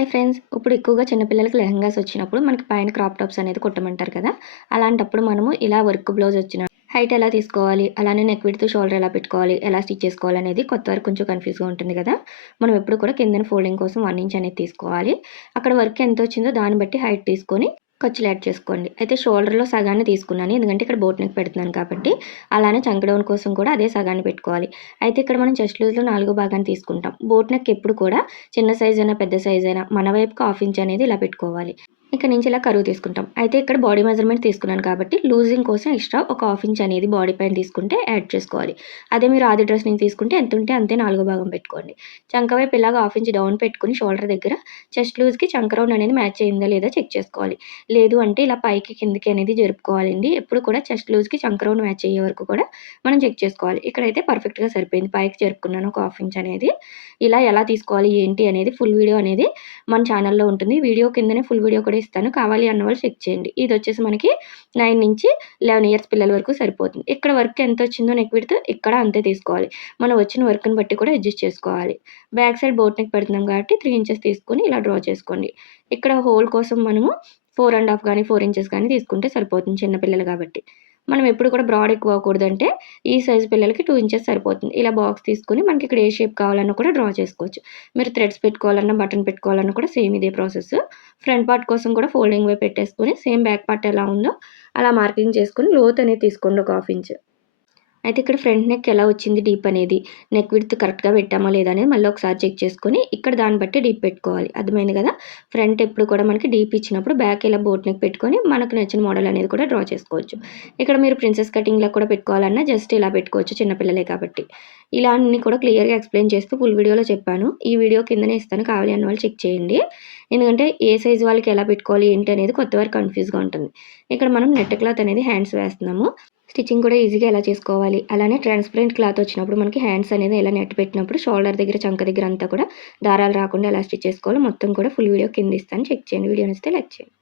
Hi friends. ఇప్పుడు ఎక్కువగా చిన్నపిల్లలకి లెహంగాస్ వచ్చినప్పుడు మనకి పైన క్రాప్ టాప్స్ అనేది కుట్టమంటారు కదా. అలాంటప్పుడు మనము ఇలా వర్క్ బ్లౌజ్ వచ్చిన హైట్ ఎలా తీసుకోవాలి అలానే నెక్ విడుతూ షోల్డర్ ఎలా పెట్టుకోవాలి ఎలా స్టిచ్ చేసుకోవాలి అనేది కొత్త వరకు కొంచెం కన్ఫ్యూజ్గా ఉంటుంది కదా. మనం ఎప్పుడు కూడా కిందన ఫోల్డింగ్ కోసం వన్ ఇంచ్ అనేది తీసుకోవాలి. అక్కడ వర్క్ ఎంత వచ్చిందో దాన్ని బట్టి హైట్ తీసుకొని ఖర్చులు యాడ్ చేసుకోండి. అయితే షోల్డర్లో సగాన్ని తీసుకున్నాను. ఎందుకంటే ఇక్కడ బోట్ నెక్ పెడుతున్నాను కాబట్టి అలానే చంకడౌన్ కోసం కూడా అదే సగాన్ని పెట్టుకోవాలి. అయితే ఇక్కడ మనం చెస్ట్ లూజ్లో నాలుగో భాగాన్ని తీసుకుంటాం. బోట్ నెక్ ఎప్పుడు కూడా చిన్న సైజ్ అయినా పెద్ద సైజ్ అయినా మన వైపుకి హాఫ్ ఇంచ్ అనేది ఇలా పెట్టుకోవాలి. ఇక్కడ నుంచి ఇలా కరువు తీసుకుంటాం. అయితే ఇక్కడ బాడీ మెజర్మెంట్ తీసుకున్నాను కాబట్టి లూజింగ్ కోసం ఎక్స్ట్రా ఒక హాఫ్ ఇంచ్ అనేది బాడీ పైన తీసుకుంటే యాడ్ చేసుకోవాలి. అదే మీరు ఆది డ్రెస్ నుంచి తీసుకుంటే ఎంత ఉంటే అంతే నాలుగో భాగం పెట్టుకోండి. చంక వైపు ఇలాగ హాఫ్ ఇంచ్ డౌన్ పెట్టుకుని షోల్డర్ దగ్గర చెస్ట్ లూజ్కి చంక రౌండ్ అనేది మ్యాచ్ అయిందా లేదా చెక్ చేసుకోవాలి. లేదు అంటే ఇలా పైకి కిందకి అనేది జరుపుకోవాలండి. ఎప్పుడు కూడా చెస్ట్ లూజ్కి చంక రౌండ్ మ్యాచ్ అయ్యే వరకు కూడా మనం చెక్ చేసుకోవాలి. ఇక్కడైతే పర్ఫెక్ట్గా సరిపోయింది. పైకి జరుపుకున్నాను ఒక హాఫ్ ఇంచ్ అనేది. ఇలా ఎలా తీసుకోవాలి ఏంటి అనేది ఫుల్ వీడియో అనేది మన ఛానల్లో ఉంటుంది. వీడియో కిందనే ఫుల్ వీడియో కూడా ఇస్తాను. కావాలి అన్న వాళ్ళు చెక్ చేయండి. ఇది వచ్చేసి మనకి నైన్ నుంచి లెవెన్ ఇయర్స్ పిల్లల వరకు సరిపోతుంది. ఇక్కడ వర్క్ ఎంత వచ్చిందో నెక్ విడితే ఇక్కడ అంతే తీసుకోవాలి. మనం వచ్చిన వర్క్ని బట్టి కూడా అడ్జస్ట్ చేసుకోవాలి. బ్యాక్ సైడ్ బోట్ నెక్ పెడుతున్నాం కాబట్టి త్రీ ఇంచెస్ తీసుకొని ఇలా డ్రా చేసుకోండి. ఇక్కడ హోల్ కోసం మనము ఫోర్ అండ్ హాఫ్ కానీ ఫోర్ ఇంచెస్ కానీ తీసుకుంటే సరిపోతుంది చిన్నపిల్లలు కాబట్టి. మనం ఎప్పుడు కూడా బ్రాడ్ ఎక్కువ అవ్వకూడదు అంటే ఈ సైజ్ పిల్లలకి టూ ఇంచెస్ సరిపోతుంది. ఇలా బాక్స్ తీసుకుని మనకి ఇక్కడ ఏ షేప్ కావాలన్నా కూడా డ్రా చేసుకోవచ్చు. మీరు థ్రెడ్స్ పెట్టుకోవాలన్నా బటన్ పెట్టుకోవాలన్నా కూడా సేమ్ ఇదే ప్రాసెస్ ఫ్రంట్ పార్ట్ కోసం కూడా ఫోల్డింగ్ వే పెట్టేసుకుని సేమ్ బ్యాక్ పార్ట్ ఎలా ఉందో అలా మార్కింగ్ చేసుకుని లోత్ అనేది తీసుకోండి ఒక హాఫ్ ఇంచ్ అయితే ఇక్కడ ఫ్రంట్ నెక్ ఎలా వచ్చింది డీప్ అనేది నెక్ విడ్త్ కరెక్ట్గా పెట్టామా లేదా అనేది మళ్ళీ ఒకసారి చెక్ చేసుకొని ఇక్కడ దాన్ని బట్టి డీప్ పెట్టుకోవాలి. అర్థమైంది కదా? ఫ్రంట్ ఎప్పుడు కూడా మనకి డీప్ ఇచ్చినప్పుడు బ్యాక్ ఇలా బోట్ నెక్ పెట్టుకొని మనకు నచ్చిన మోడల్ అనేది కూడా డ్రా చేసుకోవచ్చు. ఇక్కడ మీరు ప్రిన్సెస్ కటింగ్లో కూడా పెట్టుకోవాలన్నా జస్ట్ ఇలా పెట్టుకోవచ్చు చిన్నపిల్లలే కాబట్టి. ఇలా అన్ని కూడా క్లియర్గా ఎక్స్ప్లెయిన్ చేస్తూ ఫుల్ వీడియోలో చెప్పాను. ఈ వీడియో కిందనే ఇస్తాను. కావాలి అన్న వాళ్ళు చెక్ చేయండి. ఎందుకంటే ఏ సైజ్ వాళ్ళకి ఎలా పెట్టుకోవాలి ఏంటి అనేది కొత్త వరకు కన్ఫ్యూజ్గా ఉంటుంది. ఇక్కడ మనం నెట్ క్లాత్ అనేది హ్యాండ్స్ వేస్తున్నాము. స్టిచ్చింగ్ కూడా ఈజీగా ఎలా చేసుకోవాలి? అలానే ట్రాన్స్పరెంట్ క్లాత్ వచ్చినప్పుడు మనకి హ్యాండ్స్ అనేది ఎలా నెట్ పెట్టినప్పుడు షోల్డర్ దగ్గర చంక దగ్గర అంతా కూడా దారాలు రాకుండా ఎలా స్టిచ్ చేసుకోవాలో మొత్తం కూడా ఫుల్ వీడియో కింద ఇస్తాను. చెక్ చేయండి. వీడియో నచ్చితే లైక్ చేయండి.